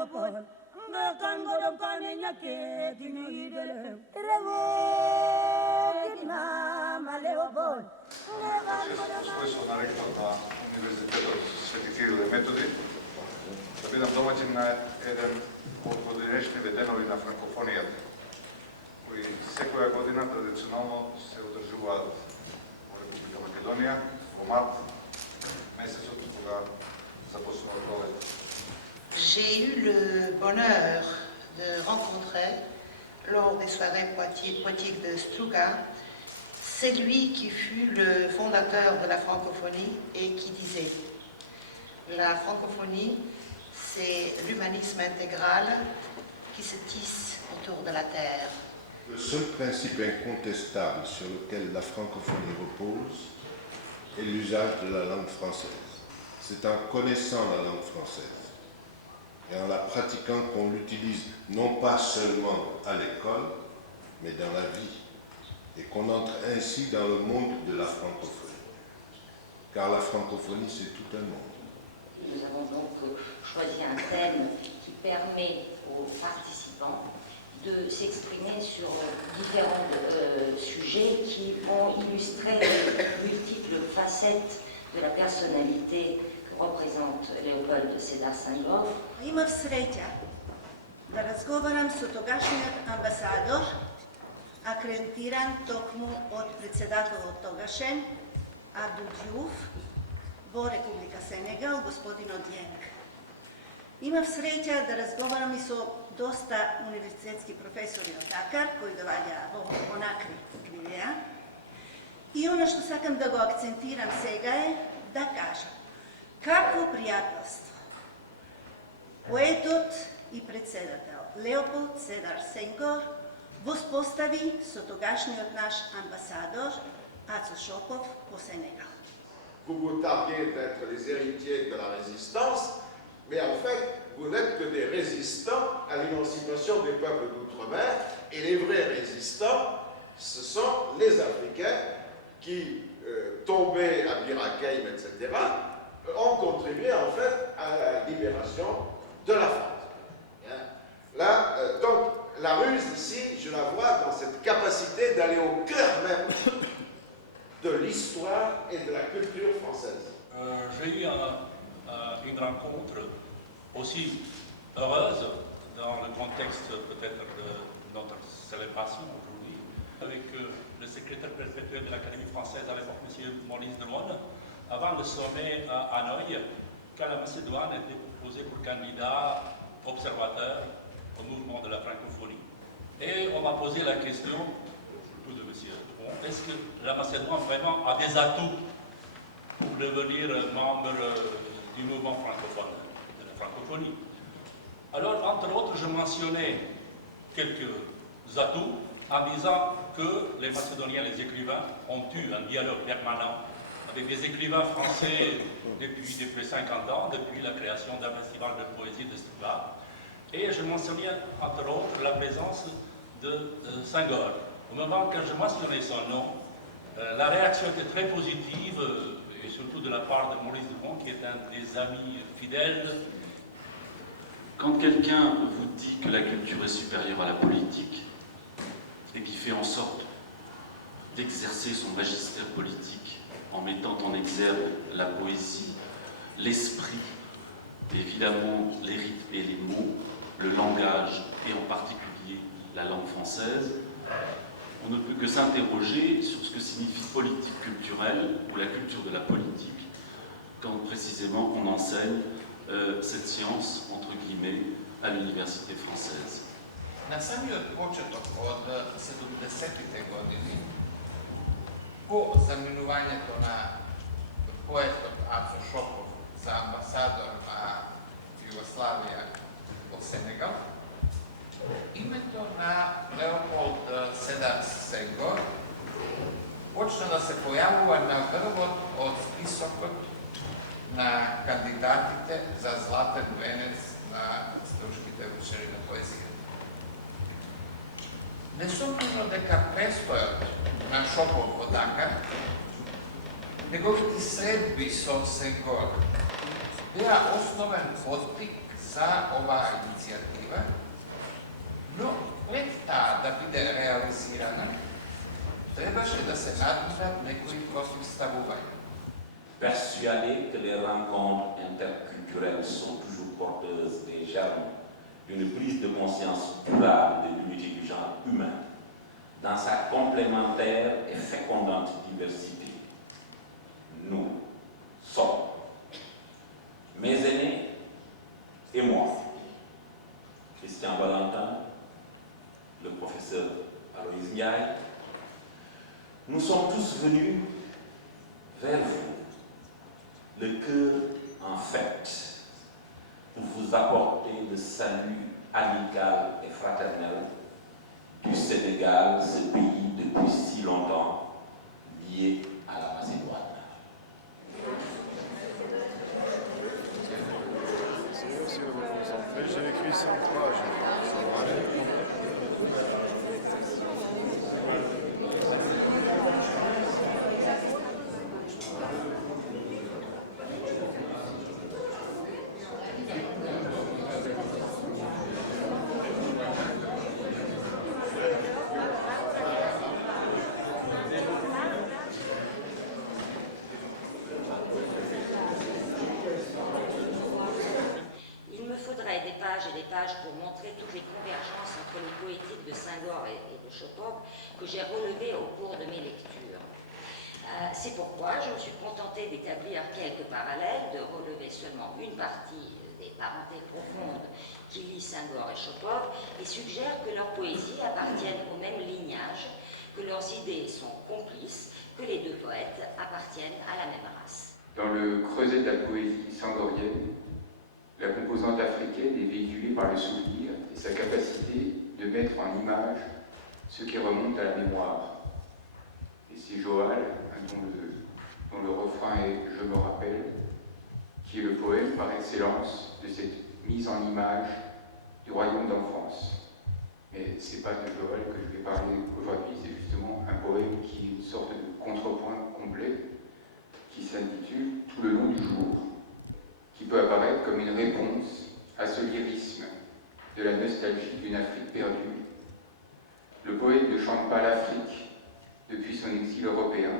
Leopold, Kangorom Kanenya Kedinidele, Revo, Mama Leopold. Svoje na rektor na Univerzitetu Sveti Ciril i Metodi, da bi nam domaćin na jedan od godinešnih веденови на франкофонијата, кои секоја година традиционално се одржуваат во Република Македонија во март, месецот кога започнува пролет. J'ai eu le bonheur de rencontrer, lors des soirées poétiques de Struga, celui qui fut le fondateur de la francophonie et qui disait « La francophonie, c'est l'humanisme intégral qui se tisse autour de la terre. » Le seul principe incontestable sur lequel la francophonie repose est l'usage de la langue française. C'est en connaissant la langue française et en la pratiquant qu'on l'utilise non pas seulement à l'école, mais dans la vie, et qu'on entre ainsi dans le monde de la francophonie. Car la francophonie, c'est tout un monde. Nous avons donc choisi un thème qui permet aux participants de s'exprimer sur différents sujets qui vont illustrer les multiples facettes de la personnalité que représente Leopold Sédar Senghor. Имав среќа да разговарам со тогашниот амбасадор, акредитиран токму од председателот тогашен, Абдул Дјуф, во Република Сенегал, господин Одјенг. Имав среќа да разговарам и со доста универзитетски професори од Дакар, кои доаѓаа во Конакри, Кривија. И она што сакам да го акцентирам сега е да кажам какво пријателство поетот и председател Леополд Седар Сенгор воспостави со тогашниот наш амбасадор Ацо Шопов во Сенегал. Vous vous targuez d'être les héritiers de la résistance, mais en fait, vous n'êtes que des résistants à l'émancipation des peuples d'outre-mer, et les vrais résistants, ce sont les Africains qui, tombés à Bir Hakeim, etc., ont contribué en fait à la libération de la France. Là, donc, la ruse ici, je la vois dans cette capacité d'aller au cœur même de l'histoire et de la culture française. J'ai eu une rencontre aussi heureuse dans le contexte peut-être de notre célébration aujourd'hui avec le secrétaire perpétuel de l'Académie française à l'époque, M. Maurice Demonne, avant le sommet à Hanoï, quand la Macédoine était proposée pour candidat observateur au mouvement de la francophonie. Et on m'a posé la question, surtout de M. Demonne, est-ce que la Macédoine vraiment a des atouts pour devenir membre du mouvement francophone, de la francophonie? Alors, entre autres, je mentionnais quelques atouts en disant que les Macédoniens, les écrivains, ont eu un dialogue permanent avec des écrivains français depuis 50 ans, depuis la création d'un festival de poésie de Struga. Et je mentionnais, entre autres, la présence de Senghor. Au moment quand je mentionnais son nom, la réaction était très positive, et surtout de la part de Maurice Dumont, qui est un des amis fidèles. Quand quelqu'un vous dit que la culture est supérieure à la politique, et qui fait en sorte d'exercer son magistère politique en mettant en exergue la poésie, l'esprit, évidemment les rythmes et les mots, le langage et en particulier la langue française, on ne peut que s'interroger sur ce que signifie politique culturelle ou la culture de la politique quand précisément on enseigne cette science, entre guillemets, à l'université française. На самиот почеток од 70-те години, по заменувањето на поетот Ацо Шопов за амбасадор на Југославија во Сенегал, името на Леополд Седар Сенгор почна да се појавува на врвот од списокот на кандидатите за Златен венец на Струшките вечери на поезија. Несомнено дека престојот на Шопов во Дакар, неговите средби со Сенгор, беа основен поттик за оваа иницијатива, но пред таа да биде реализирана, требаше да се надмират некои противставувања. Persuadé que les rencontres interculturelles sont toujours porteuses des germes d'une prise de conscience durable de l'unité du genre humain dans sa complémentaire et fécondante diversité. Nous sommes, mes aînés et moi, Christian Valentin, le professeur Aloïs Ndiaye, nous sommes tous venus vers vous, le cœur en fête, pour vous apporter le salut amical et fraternel du Sénégal, ce pays depuis si longtemps lié à la Macédoine. Si vous vous concentrez, j'ai écrit 100 pages. Pour montrer toutes les convergences entre les poétiques de Senghor et de Chopov que j'ai relevées au cours de mes lectures. C'est pourquoi je me suis contentée d'établir quelques parallèles, de relever seulement une partie des parentés profondes qui lient Senghor et Chopov et suggère que leurs poésies appartiennent au même lignage, que leurs idées sont complices, que les deux poètes appartiennent à la même race. Dans le creuset de la poésie senghorienne, la composante africaine est véhiculée par le souvenir et sa capacité de mettre en image ce qui remonte à la mémoire. Et c'est Joal, dont le refrain est « Je me rappelle », qui est le poème par excellence de cette mise en image du royaume d'enfance. Mais ce n'est pas de Joal que je vais parler aujourd'hui, c'est justement un poème qui est une sorte de contrepoint complet qui s'intitule « Tout le long du jour », qui peut apparaître comme une réponse à ce lyrisme de la nostalgie d'une Afrique perdue. Le poète ne chante pas l'Afrique depuis son exil européen,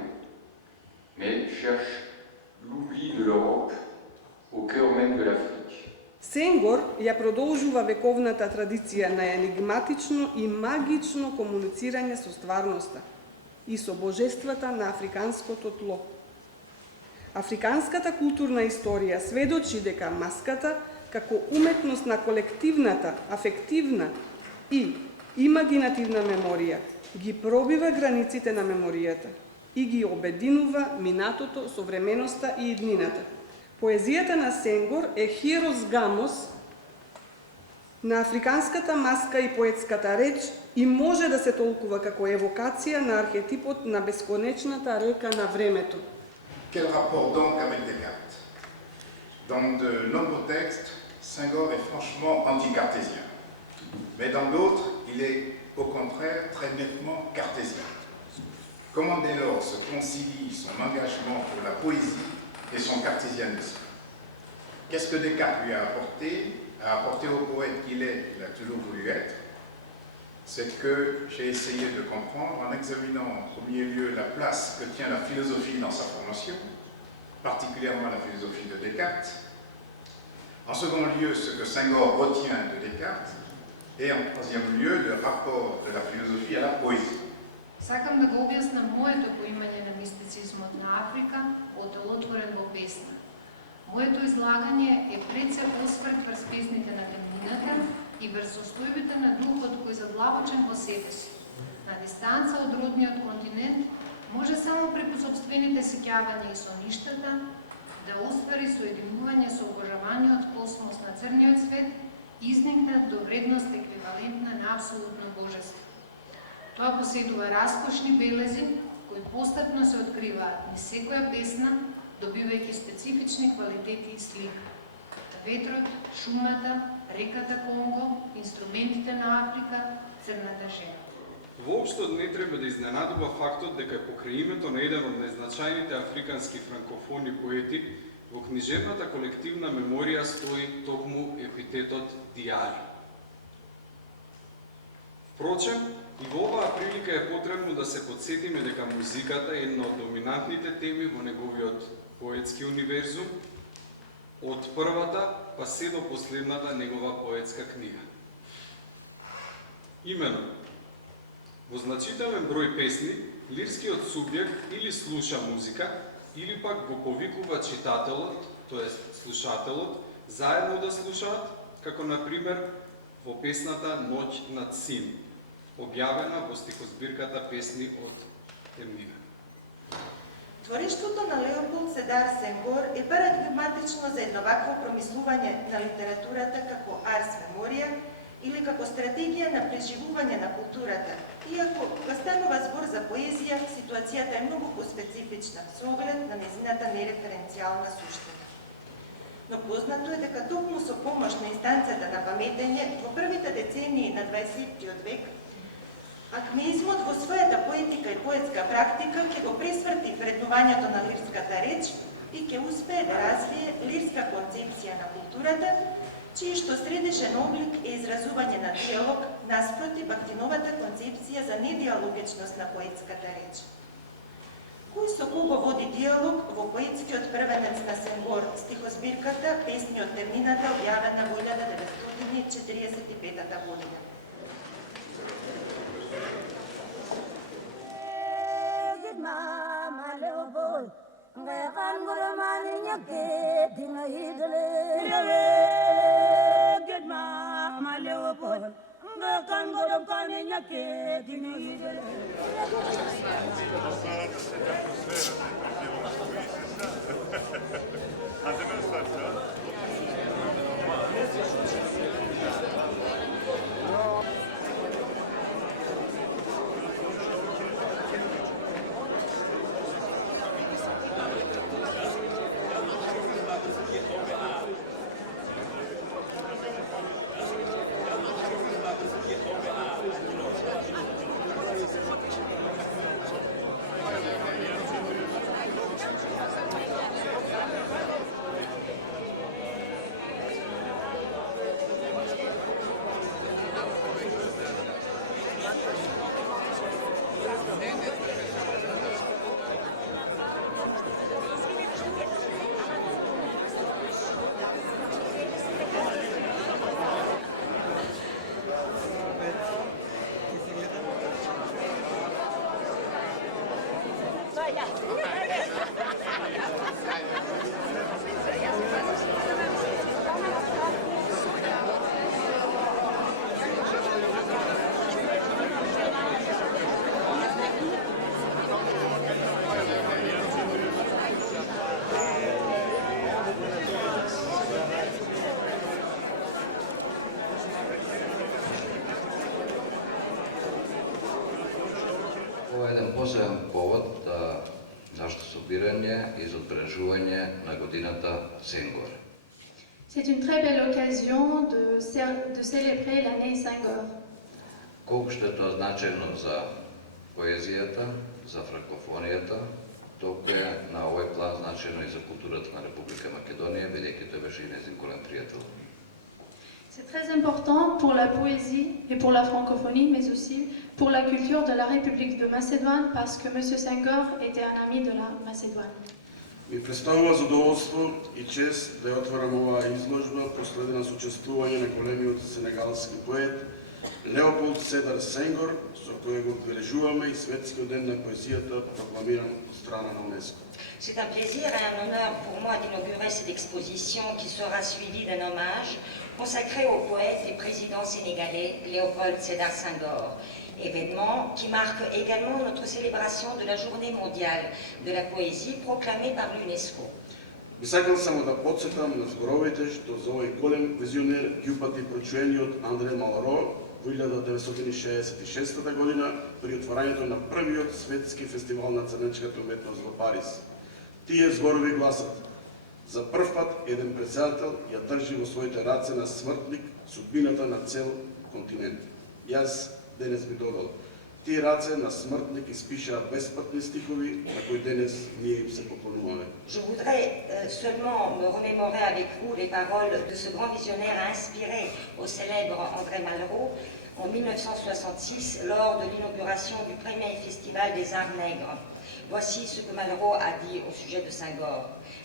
mais cherche l'oubli de l'Europe au cœur même de l'Afrique. Senghор ја продолжува вековната традиција на енигматично и магично комуницирање со стварноста и со божествата на африканското тло. Африканската културна историја сведочи дека маската, како уметност на колективната, афективна и имагинативна меморија, ги пробива границите на меморијата и ги обединува минатото, современоста и иднината. Поезијата на Сенгор е хирос гамос на африканската маска и поетската реч и може да се толкува како евокација на архетипот на бесконечната река на времето. Quel rapport donc avec Descartes? Dans de nombreux textes, Senghor est franchement anti-cartésien. Mais dans d'autres, il est au contraire très nettement cartésien. Comment dès lors se concilie son engagement pour la poésie et son cartésianisme? Qu'est-ce que Descartes lui a apporté au poète qu'il est, il a toujours voulu être? C'est que j'ai essayé de comprendre en examinant en premier lieu la place que tient la philosophie dans sa formation, particulièrement la philosophie de Descartes. En second lieu, ce que Senghor retient de Descartes. Et en troisième lieu, le rapport de la philosophie à la poésie. Сакам да го објаснам моето поимање на мистицизмот на Африка, отворен во песна. Моето излагање е пред се осврт врз песните на темнината и врз состојбите на духот кој задлабочен во себе си. На дистанца од родниот континент може само преку сопствените сеќавања и соништата да оствари соединување со обожаваниот космос на црниот свет и изникнат до вредност еквивалентна на апсолутно божество. Тоа поседува раскошни белези кои постапно се откриваат низ секоја песна, добивајќи специфични квалитети и слика. Ветрот, шумата, реката Конго, инструментите на Африка, црната жена. Воопшто не треба да изненадува фактот дека покрај името на еден од најзначајните африкански франкофони поети Во книжевната колективна меморија стои токму епитетот диари. Впрочем, и во оваа прилика е потребно да се подсетиме дека музиката е една од доминантните теми во неговиот поетски универзум, од првата па се до последната негова поетска книга. Имено, во значителен број песни, лирскиот субјект или слуша музика, или пак го повикува читателот, тоест слушателот, заедно да слушаат, како например во песната Ноќ над Син, објавена во стихозбирката Песни од темнина. Твориштвото на Леополд Седар Сенгор е парадигматично за едно вакво промислување на литературата како арс меморија или како стратегија на преживување на културата. Иако, кога станува збор за поезија, ситуацијата е многу поспецифична со оглед на незината нереференцијална суштина. Но познато е дека токму со помош на инстанцијата на паметење во првите децении на 20 век, акмеизмот во својата поетика и поетска практика ќе го пресврти вреднувањето на лирската реч и ќе успее да развие лирска концепција на културата, чиј што средишен облик е изразување на диалог наспроти бактиновата концепција за недиалогичност на поетската реч. Кој со кого води диалог во поетскиот првенец на Сенгор, стихозбирката Песни од темнината, објавена во 1945 година. Mama Leopold, ngekan gurumani nyake dina idole. Get Mama Leopold, ngekan gurumani nyake dina idole. Посебен повод за нашето събиране и за отбележуване на годината Сенгор. C'est une très belle occasion de célébrer l'année Senghor. Колко ще е това значено за поезията, за франкофонията, толкова е на овој план значено и за културата на Република Македонија, бидејќи тој беше и незин голем пријател. C'est très important pour la poésie et pour la francophonie, mais aussi pour la culture de la République de Macédoine, parce que M. Senghor était un ami de la Macédoine. Ми представува задоволство и чест да ја отворам оваа изложба, последена со учествување на големиот сенегалски поет Леополд Седар Сенгор, со кој го одбележуваме и Светскиот ден на поезијата, прокламиран од страна на УНЕСКО. C'est un plaisir et un honneur pour moi d'inaugurer cette exposition qui sera suivie d'un hommage consacré au poète et président sénégalais Léopold Sédar Senghor, événement qui marque également notre célébration de la Journée mondiale de la poésie proclamée par l'UNESCO. Би сакал само да подсетам на зборовите што за овој голем визионер ги упати прочуениот Андре Малро во 1966 година при отворањето на првиот светски фестивал на црнечката уметност во Париз. Тие зборови гласат: за прв пат еден председател ја држи во своите раце на смртник судбината на цел континент. Јас денес би додал: Тие раце на смрт нека испишаат безпътни стихови, на кои денес ние им се поклонуваме. Je voudrais seulement me remémorer avec vous les paroles de ce grand visionnaire inspiré au célèbre André Malraux en 1966 lors de l'inauguration du premier festival des arts nègres. Voici ce que Malraux a dit au sujet de Senghor.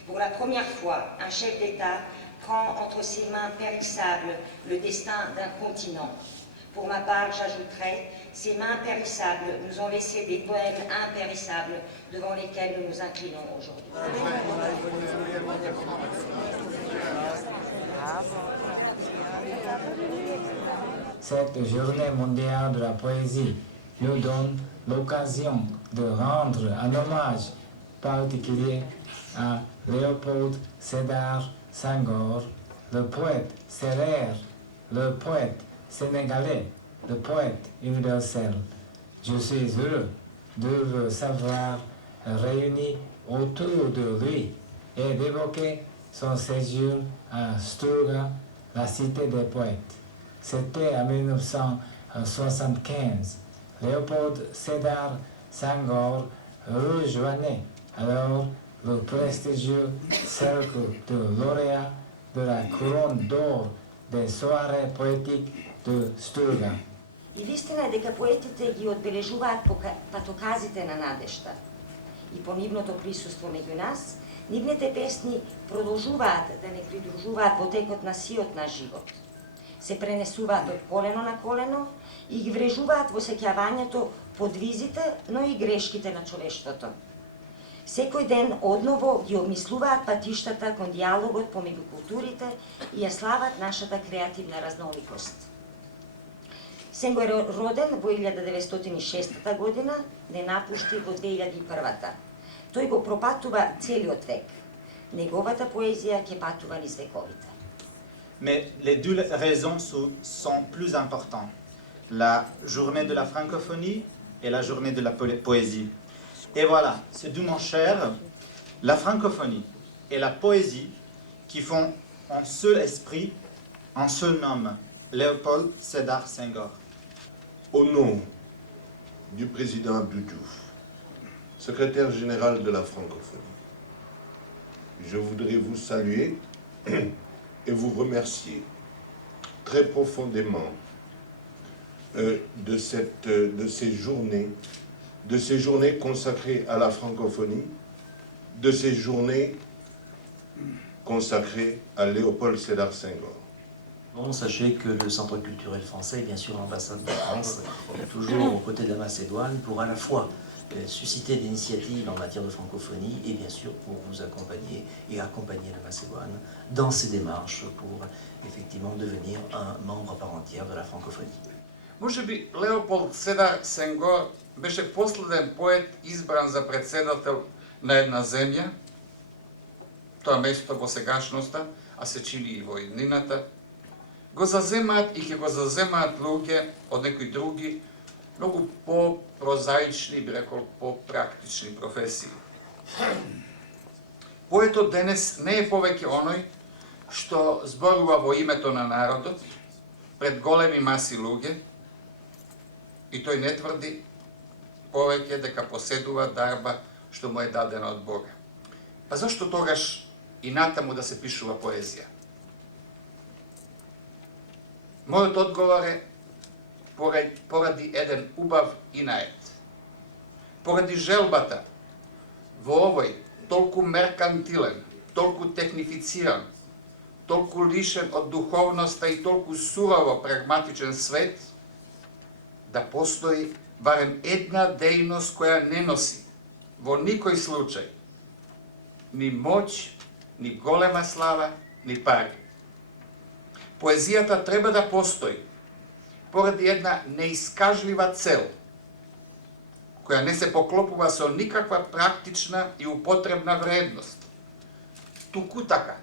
Pour la première fois, un chef d'État prend entre ses mains périssables le destin d'un continent. Pour ma part, j'ajouterai, ces mains périssables nous ont laissé des poèmes impérissables devant lesquels nous nous inclinons aujourd'hui. Cette journée mondiale de la poésie nous donne l'occasion de rendre un hommage particulier à Léopold Sédar Senghor, le poète sérère, le poète sénégalais, le poète universel. Je suis heureux de vous savoir réunis autour de lui et d'évoquer son séjour à Struga, la cité des poètes. C'était en 1975. Léopold Sédar Senghor rejoignait alors le prestigieux cercle de lauréats de la couronne d'or des soirées poétiques de Struga. И вистина е дека поетите ги одбележуваат патоказите на надежта. И по нивното присуство меѓу нас, нивните песни продолжуваат да не придружуваат во текот на сиот наш живот. Се пренесуваат од колено на колено и ги врежуваат во сеќавањето подвизите, но и грешките на човештвото. Секој ден одново ги обмислуваат патиштата кон диалогот помеѓу културите и ја слават нашата креативна разноликост. Сенго е роден во 1906 година, не напушти во 2001. Тој го пропатува целиот век. Неговата поезија ќе патува низ вековите. Mais les deux raisons sont plus importantes. La journée de la francophonie et la journée de la poésie. Et voilà, c'est d'où mon cher, la francophonie et la poésie qui font un seul esprit, un seul nom, Léopold Sédar Senghor. Au nom du président Abdou Diouf, secrétaire général de la francophonie, je voudrais vous saluer et vous remercier très profondément de ces journées consacrées à la francophonie, de ces journées consacrées à Léopold Sédar Senghor. Bon, sachez que le Centre culturel français, bien sûr l'ambassade de France, est toujours aux côtés de la Macédoine pour à la fois susciter des initiatives en matière de francophonie et bien sûr pour vous accompagner et accompagner la Macédoine dans ses démarches pour effectivement devenir un membre à part entière de la francophonie. Може би Леополд Седар Сенгор беше последен поет избран за председател на една земја, тоа место во сегашноста, а се чини и во иднината, го заземаат и ќе го заземаат луѓе од некои други, многу по-прозаични, би рекол, по-практични професии. Поетот денес не е повеќе оној што зборува во името на народот, пред големи маси луѓе, и тој не тврди повеќе дека поседува дарба што му е дадена од Бога. Па зашто тогаш и натаму да се пишува поезија? Мојот одговор е поради еден убав инает. Поради желбата во овој толку меркантилен, толку технифициран, толку лишен од духовноста и толку сурово прагматичен свет, да постои барем една дејност која не носи во никој случај ни моќ, ни голема слава, ни пари. Поезијата треба да постои поради една неискажлива цел, која не се поклопува со никаква практична и употребна вредност. Туку така,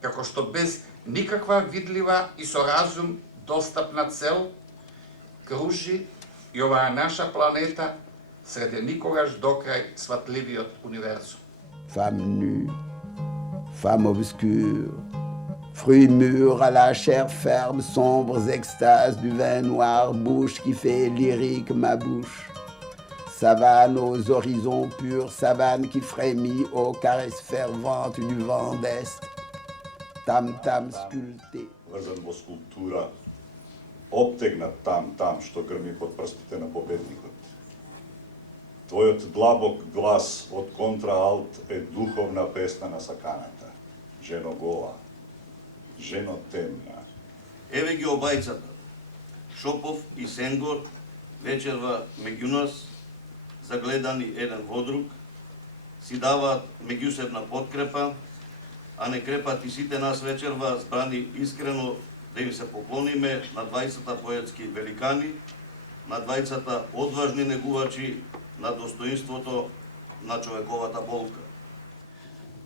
како што без никаква видлива и со разум достапна цел кружи и оваа наша планета среде никогаш докрај сватливиот универзум. Femme nue, femme obscure, Fruits mûrs à la chair ferme, sombres extases du vin noir, bouche qui fait lyrique ma bouche. Savane aux horizons purs, savane qui frémit aux caresses ferventes du vent d'Est. Tam-tam sculpté. Врзан во скулптура, обтегнат там, што грми под прстите на победникот. Твојот длабок глас од контраалт е духовна песна на саканата. Жено гола, жено темна. Еве ги обајцата. Шопов и Сенгор вечерва меѓу нас, загледани еден во друг, си даваат меѓусебна подкрепа, а не крепат и сите нас вечерва збрани искрено да им се поклониме на 20 поетски великани, на 20 одважни негувачи на достоинството на човековата болка.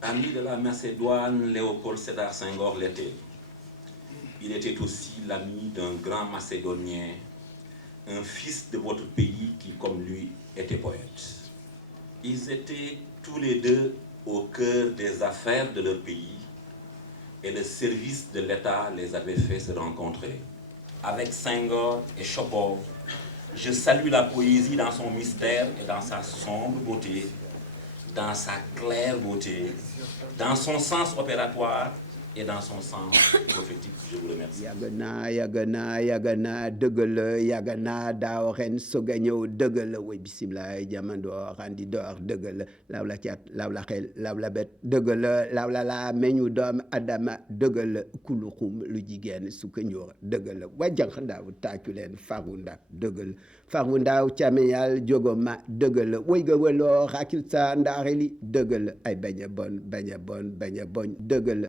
Ami de la Macédoine, Léopold Sédar Senghor l'était. Il était aussi l'ami d'un grand Macédonien, un fils de votre pays qui, comme lui, était poète. Ils étaient tous les deux au cœur des affaires de leur pays et le service de l'État les avait fait se rencontrer. Avec Senghor et Chopov, je salue la poésie dans son mystère et dans sa sombre beauté, dans sa claire beauté, dans son sens opératoire et dans son sens prophétique. Je vous remercie. Yagana, dëgg yagana daaw ren soog a ñëw dëgg la woy bisimilah jamandoor andi door dëgg la law la cat law la xel law la bet dëgg la law la meñu doom adama dëgg la kuluxum lu jigéen su ko ñëw dëgg la wa jànq ndaaw tàccu leen faru ndaaw dëgg la faru ndaaw cameyal jogoma dëgg la woy ga waloo xakil sa ndaareli dëgg la ay bañ a bon dëgg la